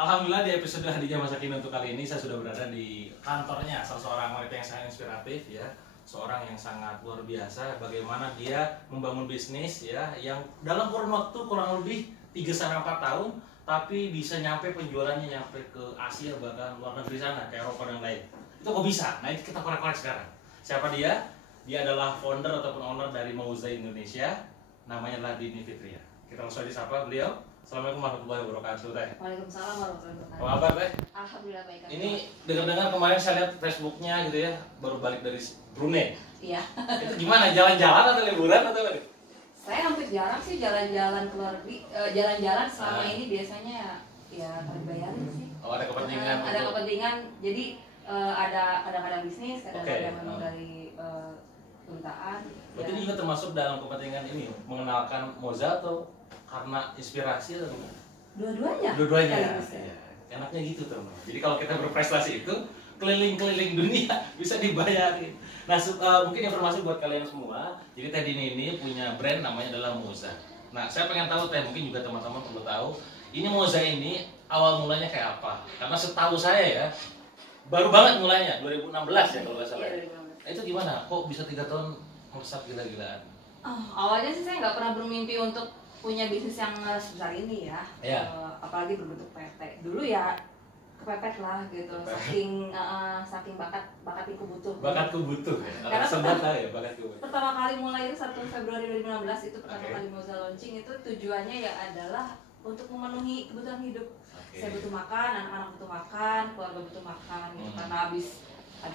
Alhamdulillah di episode Hadijah Masa Kini untuk kali ini saya sudah berada di kantornya salah seorang wanita yang sangat inspiratif ya, seorang yang sangat luar biasa bagaimana dia membangun bisnis ya yang dalam kurun waktu kurang lebih 3-4 tahun tapi bisa nyampe penjualannya nyampe ke Asia bahkan luar negeri sana kayak Eropa dan lain. Itu kok bisa? Nah itu kita korek-korek sekarang. Siapa dia? Dia adalah founder ataupun owner dari Mauza Indonesia. Namanya adalah Dini Fitria. Kita langsung aja sapa beliau. Assalamualaikum warahmatullahi wabarakatuh teh. Waalaikumsalam warahmatullahi wabarakatuh. Apa kabar teh? Alhamdulillah baik. Ini dengar-dengar kemarin saya lihat Facebooknya gitu ya, baru balik dari Brunei. Iya. Itu gimana? Jalan-jalan atau liburan atau apa? Saya hampir jarang sih jalan-jalan keluar negeri. Jalan-jalan selama ini biasanya ya terbayarin sih. Oh ada kepentingan? Ada kepentingan. Jadi ada kadang-kadang bisnis, kadang-kadang memang dari perusahaan. Berarti ini juga termasuk dalam kepentingan ini mengenalkan Mauza atau karena inspirasi atau gimana? Dua-duanya. Dua-duanya. Ya. Enaknya gitu teman. Jadi kalau kita berprestasi itu keliling-keliling dunia bisa dibayarin. Nah mungkin informasi buat kalian semua. Jadi Teh Dini ini punya brand namanya adalah Mauza. Nah saya pengen tahu Teh, mungkin juga teman-teman perlu tahu. Ini Mauza ini awal mulanya kayak apa? Karena setahu saya ya baru banget mulainya 2016 ya kalau nggak salah. Iya, 2016. Nah, itu gimana? Kok bisa 3 tahun melesat gila-gilaan? Awalnya sih saya nggak pernah bermimpi untuk punya bisnis yang sebesar ini ya. Iya. Apalagi berbentuk PT. Dulu ya kepepet lah gitu. Saking bakatku butuh. Bakatku butuh ya. Karena Sempat tahu ya bakatku. Pertama kali mulai itu 1 Februari 2016 itu pertama kali Mauza launching itu tujuannya ya adalah untuk memenuhi kebutuhan hidup. Saya butuh makan, anak-anak butuh makan, keluarga butuh makan gitu. Karena habis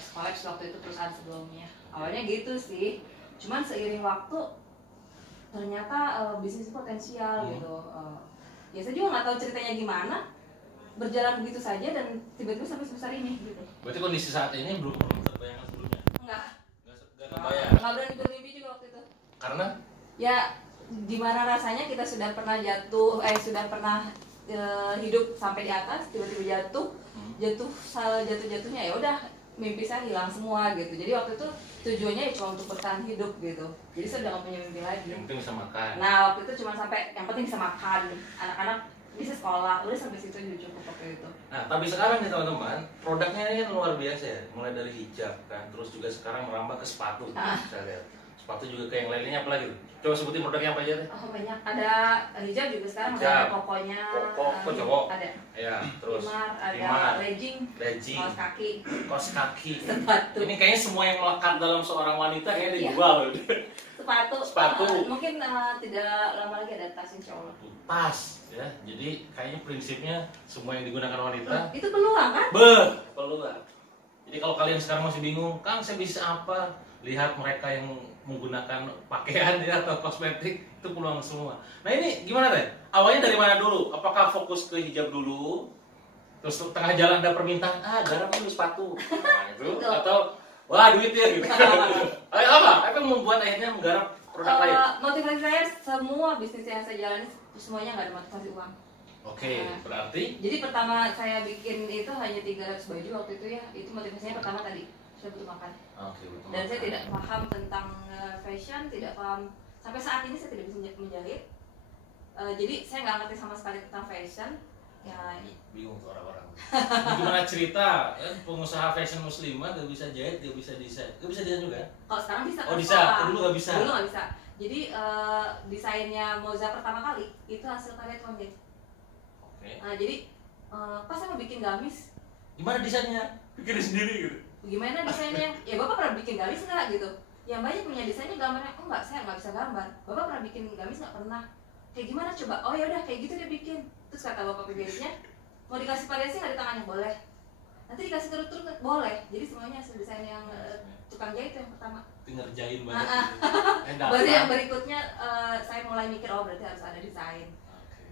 college waktu itu perusahaan sebelumnya. Awalnya gitu sih. Cuman seiring waktu ternyata bisnis potensial gitu. Ya saya juga nggak tahu ceritanya gimana. Berjalan begitu saja dan tiba-tiba sampai sebesar ini gitu. Berarti kondisi saat ini belum terbayangkan sebelumnya? Enggak Kebayang. Nggak berani bermimpi juga waktu itu. Karena? Ya gimana rasanya kita sudah pernah hidup sampai di atas, tiba-tiba jatuhnya ya udah mimpi saya hilang semua gitu. Jadi waktu itu tujuannya ya cuma untuk bertahan hidup gitu. Jadi saya udah gak punya mimpi lagi. Yang penting bisa makan. Nah waktu itu cuma sampai yang penting bisa makan, anak-anak bisa sekolah, udah sampai situ udah cukup waktu itu. Nah tapi sekarang nih teman-teman, produknya ini kan luar biasa ya. Mulai dari hijab kan, terus juga sekarang merambah ke sepatu. Saya lihat. Sepatu juga ke yang lainnya apa lagi? Coba sebutin produknya apa aja deh. Oh banyak, ada hijab juga sekarang, hijab. ada kokonya, koko cowok. ada Ya, terus ada legging, kaos kaki. sepatu. Ini kayaknya semua yang melekat dalam seorang wanita kayaknya dijual. Sepatu. Mungkin tidak lama lagi ada tas insya Allah. Tas ya. Jadi kayaknya prinsipnya semua yang digunakan wanita itu peluang kan? Peluang. Jadi kalau kalian sekarang masih bingung, Kang saya bisa apa? Lihat mereka yang menggunakan pakaian ya atau kosmetik itu peluang semua. Nah ini gimana deh? Awalnya dari mana dulu? Apakah fokus ke hijab dulu? Terus tengah jalan ada permintaan, garap dulu sepatu. Nah, itu atau wah duit ya gitu. Apa yang membuat akhirnya menggarap produk lain? Motivasi saya semua bisnis yang saya jalani semuanya nggak ada motivasi uang. Oke, berarti? Jadi pertama saya bikin itu hanya 300 baju waktu itu ya. Itu motivasinya pertama tadi. Saya butuh makan. Betul. Dan saya tidak paham tentang fashion, tidak paham sampai saat ini saya tidak bisa menjahit. Jadi saya nggak ngerti sama sekali tentang fashion. Ya, bingung tuh orang-orang. Gimana cerita? Pengusaha fashion muslimah gak bisa jahit, gak bisa desain. Gak bisa desain juga? Kalau sekarang bisa. Oh bisa, dulu gak bisa. Dulu nggak bisa. Jadi desainnya Mauza pertama kali itu hasil karya tukang jahit. Jadi pas saya mau bikin gamis. Gimana desainnya? Bikin sendiri gitu. Gimana desainnya? Ya Bapak pernah bikin gamis nggak gitu? Yang banyak punya desainnya gambarnya, oh enggak, saya nggak bisa gambar. Bapak pernah bikin gamis nggak? Pernah. Kayak gimana coba? Oh ya udah kayak gitu dia bikin. Terus kata Bapak pembelinya, mau dikasih variasi nggak di tangannya? Boleh. Nanti dikasih turut-turut boleh. Jadi semuanya hasil desain yang tukang jahit yang pertama. Ngerjain banget. Baru yang berikutnya saya mulai mikir berarti harus ada desain.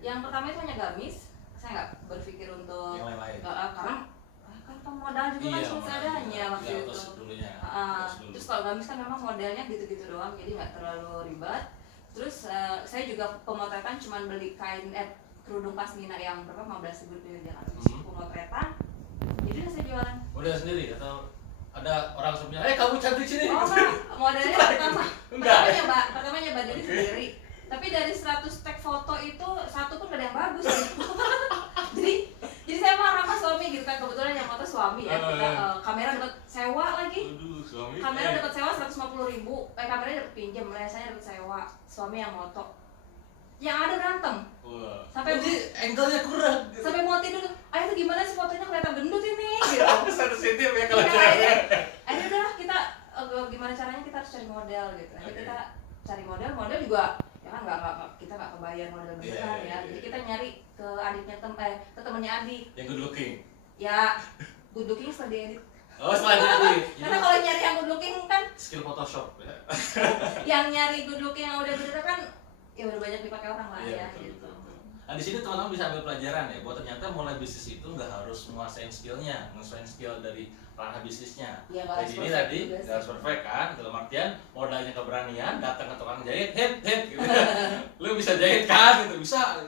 Yang pertama itu hanya gamis. Saya nggak berpikir untuk yang lain-lain. Karena kan modal juga kan seadanya waktu itu. Terus kalau gamis kan memang modelnya gitu-gitu doang, jadi nggak terlalu ribet. Terus saya juga pemotretan cuma beli kain kerudung pasmina yang berapa 15.000 di Jakarta. Pemotretan, jadi saya jualan. Model sendiri atau ada orang sebenarnya, kamu cantik sini. Oh enggak, modelnya pertama nyoba jadi sendiri. Tapi dari 100 tag foto itu satu pun gak ada yang bagus. jadi saya suami ya, kita kamera dapat sewa lagi. Aduh, suami. Kamera dapat sewa 150.000. Kameranya dapat pinjam, lesanya dapat sewa. Suami yang moto. Yang ada berantem. Wah. Sampai Jadi angle-nya kurang. sampai mau tidur. Ayah tuh gimana sih fotonya kelihatan gendut ini gitu. Sensitif ya kalau Iya, cewek. akhirnya udah kita gimana caranya kita harus cari model gitu. Akhirnya Oke. kita cari model juga ya kan nggak kita nggak kebayang model beneran ya. Jadi kita nyari ke adiknya ke temennya adik. Yang good looking. Ya good looking setelah diedit. Oh, selanjutnya. Karena kalau nyari yang good looking kan skill Photoshop ya. yang nyari good looking yang udah bener kan ya udah banyak dipakai orang lah Iya, ya betul, gitu. betul. Nah, di sini teman-teman bisa ambil pelajaran ya, bahwa ternyata mulai bisnis itu nggak harus menguasain skillnya, menguasain skill dari ranah bisnisnya. Ya, Kayak gini tadi, nggak harus perfect kan, dalam artian modalnya keberanian, datang ke tukang jahit, hit, gitu. Lu bisa jahit kan, gitu, bisa.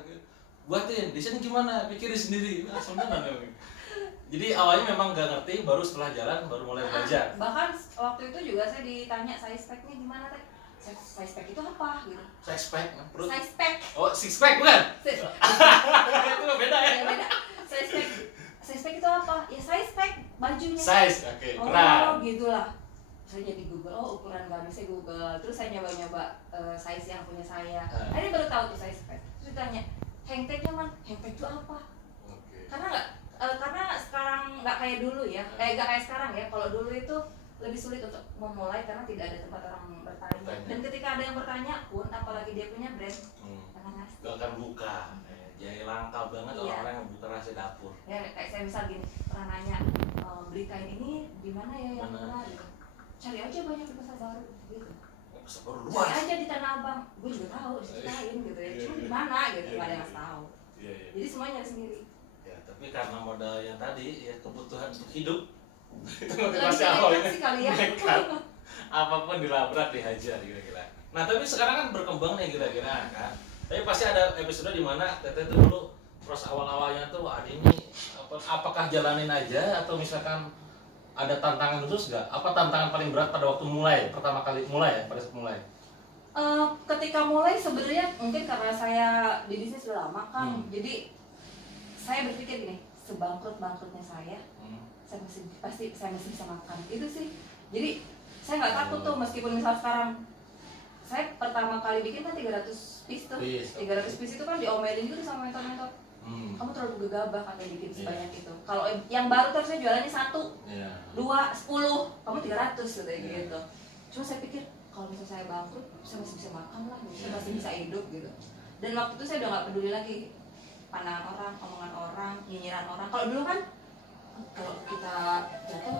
Buatin, desain gimana, pikirin sendiri, langsung tenan dong. Jadi awalnya memang nggak ngerti, baru setelah jalan baru mulai belajar. Bahkan waktu itu juga saya ditanya size pack-nya gimana teh? Size pack itu apa gitu? Size pack, perut. Size pack. Oh, six pack bukan? Itu beda ya. Ya beda. Size pack itu apa? Ya size pack bajunya. Size, oke, Oh, keren. gitulah. Saya jadi Google, oh ukuran gamisnya Google. Terus saya nyoba-nyoba size yang punya saya. Akhirnya baru tahu tuh size pack. Terus ditanya, hang tag-nya man, hang tag itu apa? Oke. Karena sekarang nggak kayak dulu ya, nggak kayak sekarang ya. Kalau dulu itu lebih sulit untuk memulai karena tidak ada tempat orang bertanya. Dan ketika ada yang bertanya pun, apalagi dia punya brand, jangan ngasih. Gak akan buka. Jadi langka banget Iya. orang-orang yang buka rahasia dapur. Ya kayak saya misal gini, pernah nanya beli kain ini di mana ya yang Mana? murah gitu. Cari aja banyak di pasar baru gitu. Seperti Cari luas. aja di Tanah Abang. Gue juga tahu di situ kain gitu ya. Cuma di mana gitu nggak ada yang ngasih tahu. Iya, iya. Jadi semuanya nyari sendiri. Ya, tapi karena modal yang tadi ya kebutuhan untuk hidup itu Lebih motivasi awalnya. sih kali ya. Nekat. Apapun dilabrak dihajar kira-kira. Nah, tapi sekarang kan berkembang nih kira-kira kan. Tapi pasti ada episode di mana Teteh tuh dulu proses awal-awalnya tuh wah ini apakah jalanin aja atau misalkan ada tantangan terus nggak? Apa tantangan paling berat pada waktu mulai pertama kali mulai ya pada saat mulai? Ketika mulai sebenarnya mungkin karena saya di bisnis sudah lama kan, jadi saya berpikir gini, sebangkrut-bangkrutnya saya masih bisa makan. Itu sih. Jadi saya nggak takut tuh meskipun misal sekarang saya pertama kali bikin kan 300 piece tuh. 300 piece itu kan diomelin gitu sama mentor-mentor. Kamu terlalu gegabah katanya bikin sebanyak itu. Kalau yang baru terus saya jualannya 1, 2, 10, kamu 300 gitu. Cuma saya pikir kalau misalnya saya bangkrut, saya masih bisa makan lah, saya masih bisa hidup gitu. Dan waktu itu saya udah nggak peduli lagi pandangan orang, omongan orang, nyinyiran orang. Kalau dulu kan kalau kita jatuh,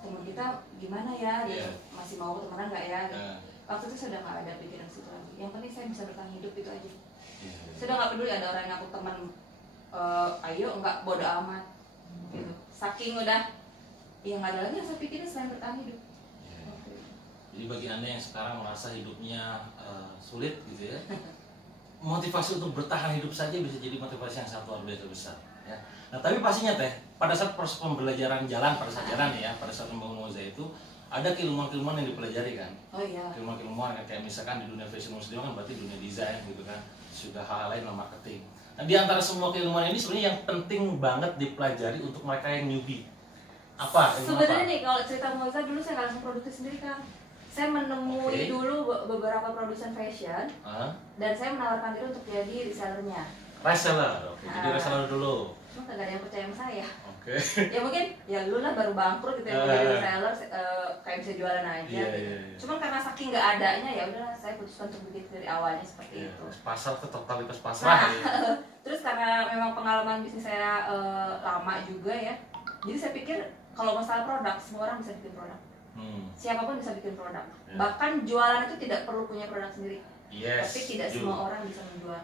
teman kita gimana ya, gitu. Masih mau temenan nggak ya? Gitu. Waktu itu saya udah nggak ada pikiran situ lagi. Yang penting saya bisa bertahan hidup itu aja. Saya udah nggak peduli ada orang yang aku teman, ayo nggak bodo amat. Gitu. Saking udah, ya nggak ada lagi yang saya pikirin selain bertahan hidup. Jadi bagi anda yang sekarang merasa hidupnya sulit gitu ya, motivasi untuk bertahan hidup saja bisa jadi motivasi yang sangat luar biasa besar. Ya. Nah tapi pastinya Teh, pada saat proses pembelajaran jalan, pada saat jalan ya, pada saat membangun Moza itu ada keilmuan-keilmuan yang dipelajari kan? Oh iya. Keilmuan-keilmuan kayak misalkan di dunia fashion muslim kan berarti dunia desain gitu kan, juga hal-hal lain dalam marketing. Nah di antara semua keilmuan ini sebenarnya yang penting banget dipelajari untuk mereka yang newbie. Apa? Sebenarnya nih kalau cerita Moza dulu saya nggak langsung produksi sendiri kan. Saya menemui dulu beberapa produsen fashion dan saya menawarkan diri untuk jadi resellernya. Reseller, oke. Jadi reseller dulu. Cuma nggak ada yang percaya sama saya. Oke. Ya mungkin ya lu lah baru bangkrut gitu ya jadi reseller kayak bisa jualan aja. Iya. Cuma karena saking nggak adanya ya udah saya putuskan untuk bikin dari awalnya seperti itu. Pasar ke totalitas pasar. Terus karena memang pengalaman bisnis saya lama juga ya. Jadi saya pikir kalau masalah produk semua orang bisa bikin produk. Siapapun bisa bikin produk. Bahkan jualan itu tidak perlu punya produk sendiri. Tapi tidak semua orang bisa menjual.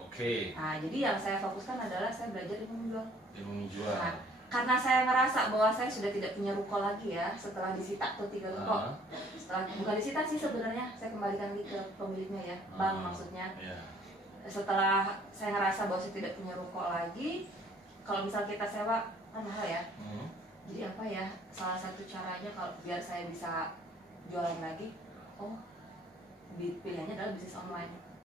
Oke. Nah, jadi yang saya fokuskan adalah saya belajar ilmu menjual. Ilmu menjual. Nah, karena saya ngerasa bahwa saya sudah tidak punya ruko lagi ya setelah disita tuh 3 ruko. Setelah bukan disita sih sebenarnya, saya kembalikan lagi ke pemiliknya ya, bank maksudnya. Setelah saya ngerasa bahwa saya tidak punya ruko lagi, kalau misal kita sewa kan mahal ya. Jadi apa ya, salah satu caranya kalau biar saya bisa jualan lagi, pilihannya adalah bisnis online.